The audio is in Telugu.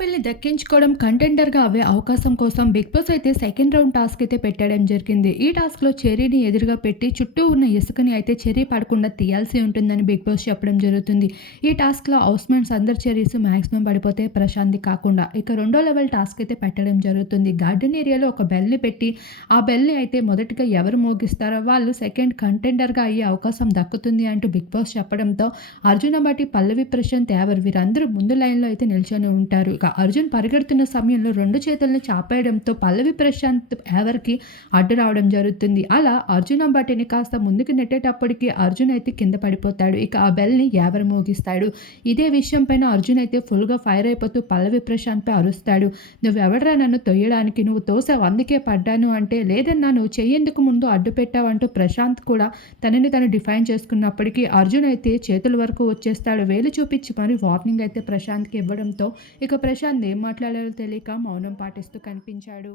కపిల్ని దక్కించుకోవడం కంటెండర్గా అవే అవకాశం కోసం బిగ్ బాస్ అయితే సెకండ్ రౌండ్ టాస్క్ అయితే పెట్టడం జరిగింది. ఈ టాస్క్లో చెర్రీని ఎదురుగా పెట్టి చుట్టూ ఉన్న ఇసుకని అయితే చెర్రీ పడకుండా తీయాల్సి ఉంటుందని బిగ్ బాస్ చెప్పడం జరుగుతుంది. ఈ టాస్క్లో హౌస్మెంట్స్ అందరు చెర్రీస్ మ్యాక్సిమం పడిపోతే ప్రశాంతి కాకుండా ఇక రెండో లెవెల్ టాస్క్ అయితే పెట్టడం జరుగుతుంది. గార్డెన్ ఏరియాలో ఒక బెల్ని పెట్టి ఆ బెల్ని అయితే మొదటిగా ఎవరు మోగిస్తారో వాళ్ళు సెకండ్ కంటెండర్గా అయ్యే అవకాశం దక్కుతుంది అంటూ బిగ్ బాస్ చెప్పడంతో అర్జున బట్టి పల్లవి ప్రశాంత్ ఎవరు వీరందరూ ముందు లైన్లో అయితే నిల్చొని ఉంటారు. ఇక అర్జున్ పరిగెడుతున్న సమయంలో రెండు చేతులను చాపేయడంతో పల్లవి ప్రశాంత్ ఎవరికి అడ్డు రావడం జరుగుతుంది. అలా అర్జున్ అంబటిని కాస్త ముందుకు నెట్టేటప్పటికి అర్జున్ అయితే కింద పడిపోతాడు. ఇక ఆ బెల్ని ఎవరు మోగిస్తాడు? ఇదే విషయం పైన అర్జున్ అయితే ఫుల్గా ఫైర్ అయిపోతూ పల్లవి ప్రశాంత్పై అరుస్తాడు. నువ్వెవడరా నన్ను తొయ్యడానికి? నువ్వు తోసావు అందుకే పడ్డాను అంటే. లేదన్నా నువ్వు చెయ్యేందుకు ముందు అడ్డు పెట్టావంటూ ప్రశాంత్ కూడా తనని తను డిఫైన్ చేసుకున్నప్పటికీ అర్జున్ అయితే చేతుల వరకు వచ్చేస్తాడు. వేలు చూపించి మరి వార్నింగ్ అయితే ప్రశాంత్కి ఇవ్వడంతో ఇక ప్రశాంత్ ఏం మాట్లాడాలో తెలియక మౌనం పాటిస్తూ కనిపించాడు.